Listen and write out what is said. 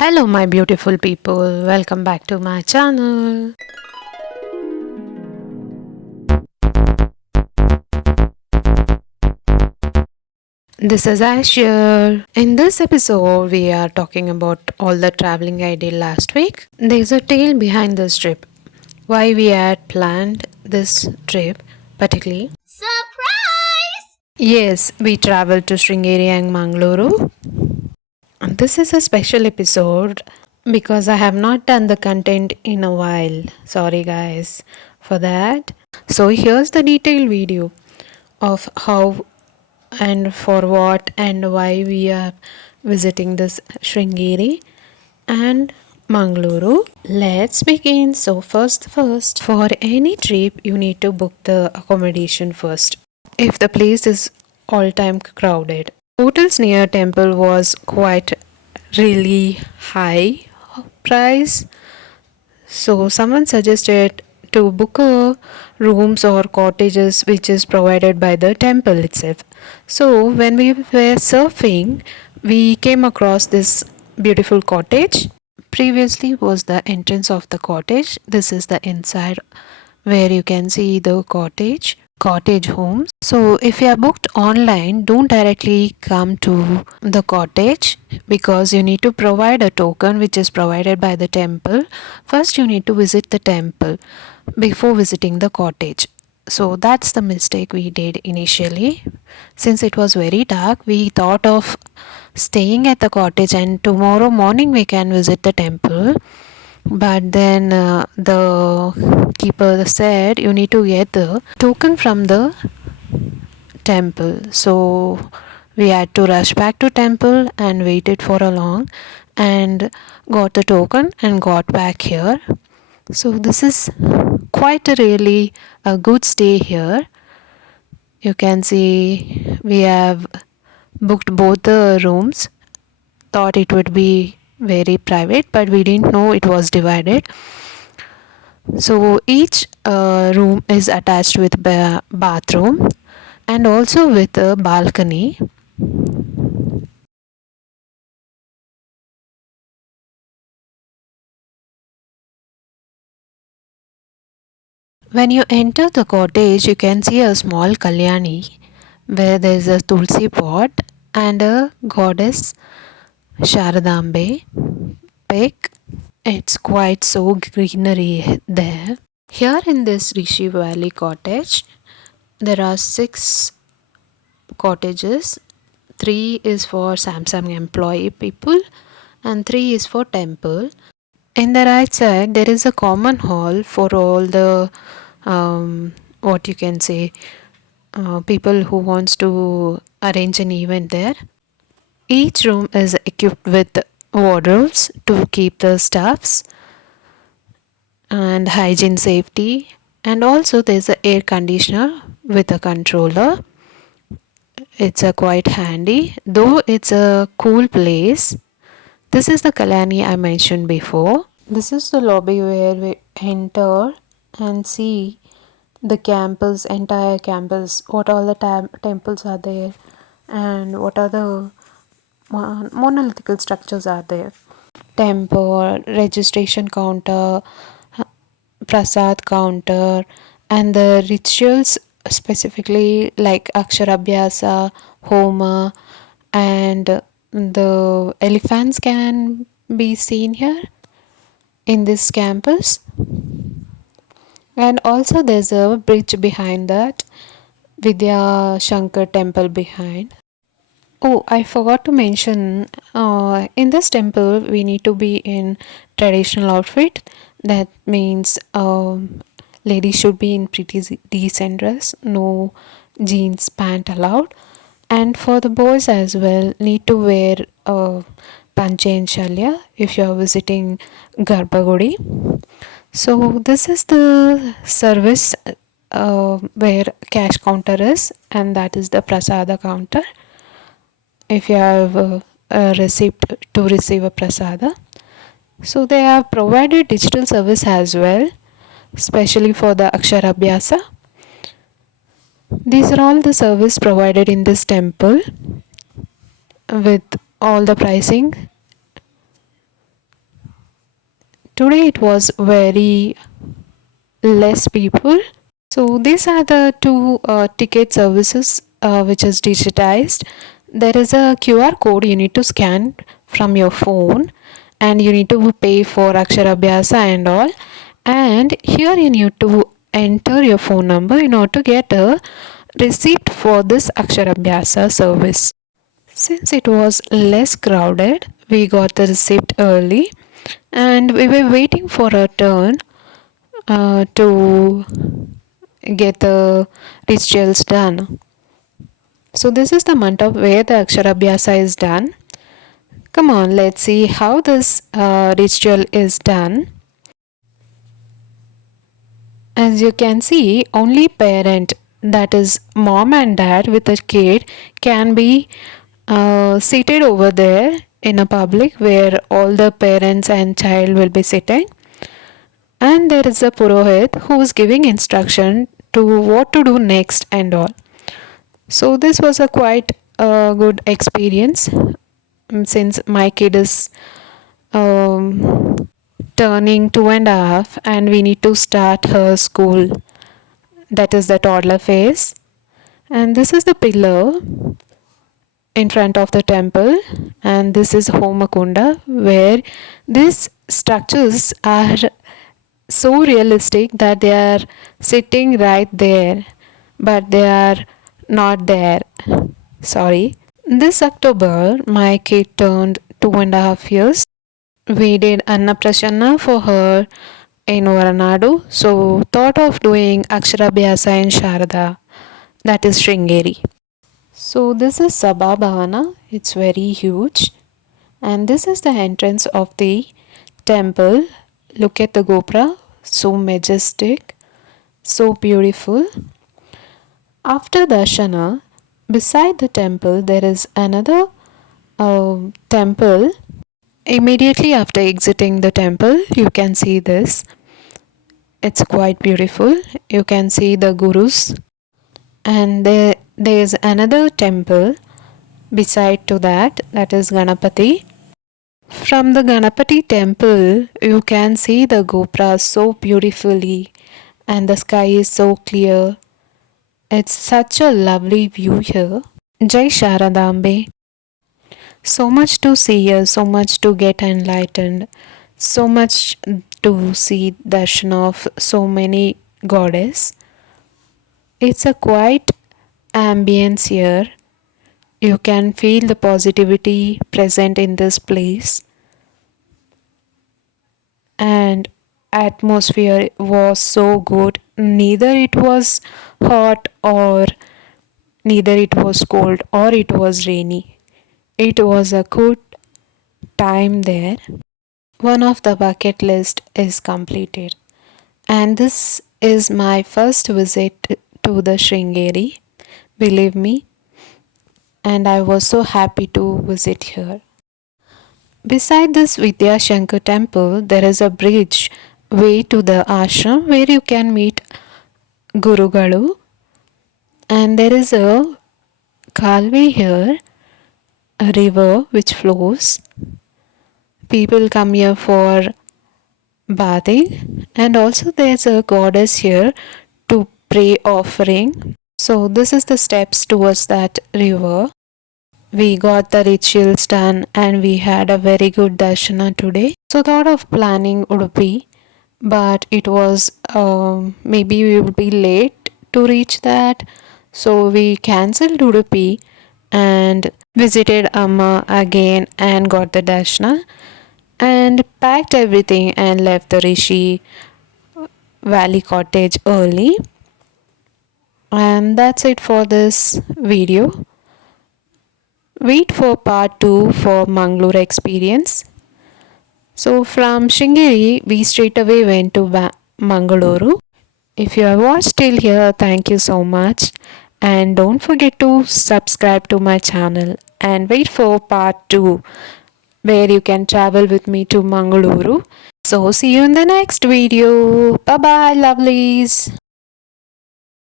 Hello, my beautiful people. Welcome back to my channel. This is Asher. In this episode, we are talking about all the traveling I did last week. There's a tale behind this trip. Why we had planned this trip, particularly. Surprise! Yes, we traveled to Sringeri and Manglore. This is a special episode because I have not done the content in a while. Sorry, guys, for that. So, here's the detailed video of how and for what and why we are visiting this Sringeri and Mangaluru. Let's begin. So, first, for any trip, you need to book the accommodation first. If the place is all time crowded, hotels near temple was quite really high price, so someone suggested to book a rooms or cottages which is provided by the temple itself. So when we were surfing, we came across this beautiful cottage. Previously was the entrance of the cottage. This is the inside where you can see the cottage homes. So if you are booked online, don't directly come to the cottage because you need to provide a token which is provided by the temple. First you need to visit the temple before visiting the cottage. So that's the mistake we did initially. Since it was very dark, we thought of staying at the cottage and tomorrow morning we can visit the temple. But then the keeper said you need to get the token from the temple. So we had to rush back to temple and waited for a long and got the token and got back here. So this is quite a really a good stay here. You can see we have booked both the rooms. Thought it would be very private, but we didn't know it was divided. So each room is attached with bathroom and also with a balcony. When you enter the cottage, you can see a small kalyani where there is a tulsi pot and a goddess Sharadambe pic. It's quite so greenery there. Here in this Rishi Valley cottage, there are 6 cottages. 3 is for Samsung employee people and 3 is for temple. In the right side, there is a common hall for all the what you can say people who wants to arrange an event there. Each room is equipped with wardrobes to keep the stuffs and hygiene safety, and also there's a air conditioner with a controller. It's a quite handy, though it's a cool place. This is the Kalani I mentioned before. This is the lobby where we enter and see the campus, entire campus, what all the temples are there and what are the monolithical structures are there. Temple, registration counter, prasad counter, and the rituals specifically like Aksharabhyasa, Homa, and the elephants can be seen here in this campus. And also there's a bridge behind that, Vidya Shankar temple behind. Oh, I forgot to mention, in this temple we need to be in traditional outfit. That means ladies should be in pretty decent dress, no jeans pant allowed. And for the boys as well, need to wear panche and shalya if you are visiting Garbhagudi. So this is the service where cash counter is, and that is the prasada counter. If you have a receipt to receive a prasada, so they have provided digital service as well, especially for the Aksharabhyasa. These are all the service provided in this temple with all the pricing. Today it was very less people. So these are the two ticket services which is digitized. There is a QR code you need to scan from your phone, and you need to pay for Aksharabhyasa and all. And here you need to enter your phone number in order to get a receipt for this Aksharabhyasa service. Since it was less crowded, we got the receipt early, and we were waiting for a turn to get the rituals done. So this is the mandap where the Aksharabhyasa is done. Come on, let's see how this ritual is done. As you can see, only parent, that is mom and dad with a kid, can be seated over there in a public where all the parents and child will be sitting. And there is a purohit who is giving instruction to what to do next and all. So this was a quite good experience, since my kid is um, turning 2.5 and we need to start her school, that is the toddler phase. And this is the pillar in front of the temple, and this is Homakunda, where these structures are so realistic that they are sitting right there, but they are not there. Sorry. This October, my kid turned 2.5 years. We did Annaprashanna for her in Varanadu, so thought of doing Aksharabhyasa in Sharada, that is Sringeri. So this is Sabha Bhavana, it's very huge, and this is the entrance of the temple. Look at the Gopura, so majestic, so beautiful. After Darshana, beside the temple, there is another temple. Immediately after exiting the temple, you can see this. It's quite beautiful. You can see the gurus, and there is another temple beside to that, that is Ganapati. From the Ganapati temple, you can see the Gopura so beautifully, and the sky is so clear. It's such a lovely view here. Jai Sharadambe. So much to see here, so much to get enlightened, so much to see darshan of so many goddess. It's a quiet ambience here. You can feel the positivity present in this place, and atmosphere was so good. Neither it was hot or neither it was cold or it was rainy. It was a good time there. One of the bucket list is completed, and this is my first visit to the Sringeri, believe me, and I was so happy to visit here. Beside this Vidya Shankar temple, there is a bridge way to the ashram where you can meet Gurugalu, and there is a Kalve here, a river which flows. People come here for bathing, and also there's a goddess here to pray offering. So this is the steps towards that river. We got the rituals done and we had a very good darshana today. So thought of planning Udupi, but it was maybe we would be late to reach that. So we cancelled Udupi and visited Amma again and got the darshana and packed everything and left the Rishi Valley Cottage early. And that's it for this video. Wait for part 2 for Mangalore experience. So from Sringeri, we straight away went to Mangaluru. If you have watched till here, thank you so much. And don't forget to subscribe to my channel and wait for part 2 where you can travel with me to Mangaluru. So see you in the next video. Bye bye lovelies.